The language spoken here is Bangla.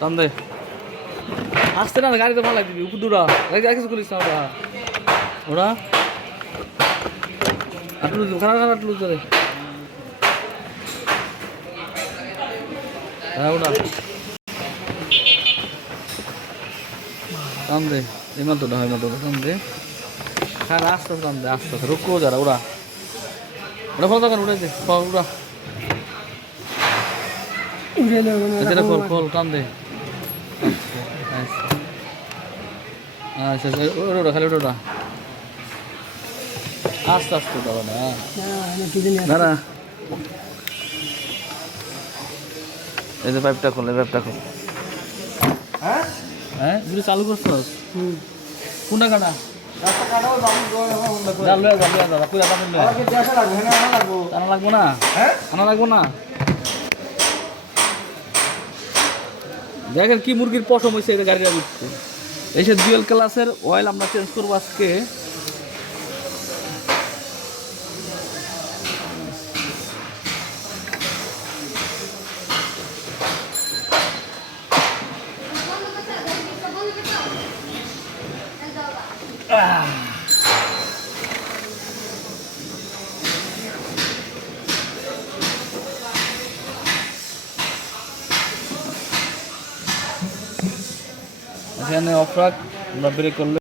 টান দে আসতে না গাড়িতে ভালো দিবি উপর দূরা গাড়ি কিছু করিস না ওরা ওরা আটলু খারাপ খারাপ আটলু ধরে হ্যাঁ ওরা টান দে এই মাত্রটা হয় মাত্রটা টান দে খারাপ আস্তে টান দে আস্তে আস্তে রুকো যারা ওরা ওরা ফল দোকান উড়াইছে ফল উড়া যেটা খোল খোল টান দে আচ্ছা ওটা খালি ওটা আস্তে আস্তে দাও না না না এই যে পাইপটা খোল এই পাইপটা খোল হ্যাঁ যদি চালু করছো কোনটা কাটা লাগবো না আনা লাগবো না দেখেন কি মুরগির পশম হয়েছে এটা গাড়িটা দিচ্ছে এই সে ডুয়েল ক্লাসের অয়েল আমরা চেঞ্জ করবো আজকে এখানে অফরাক আমরা ব্রেক করলে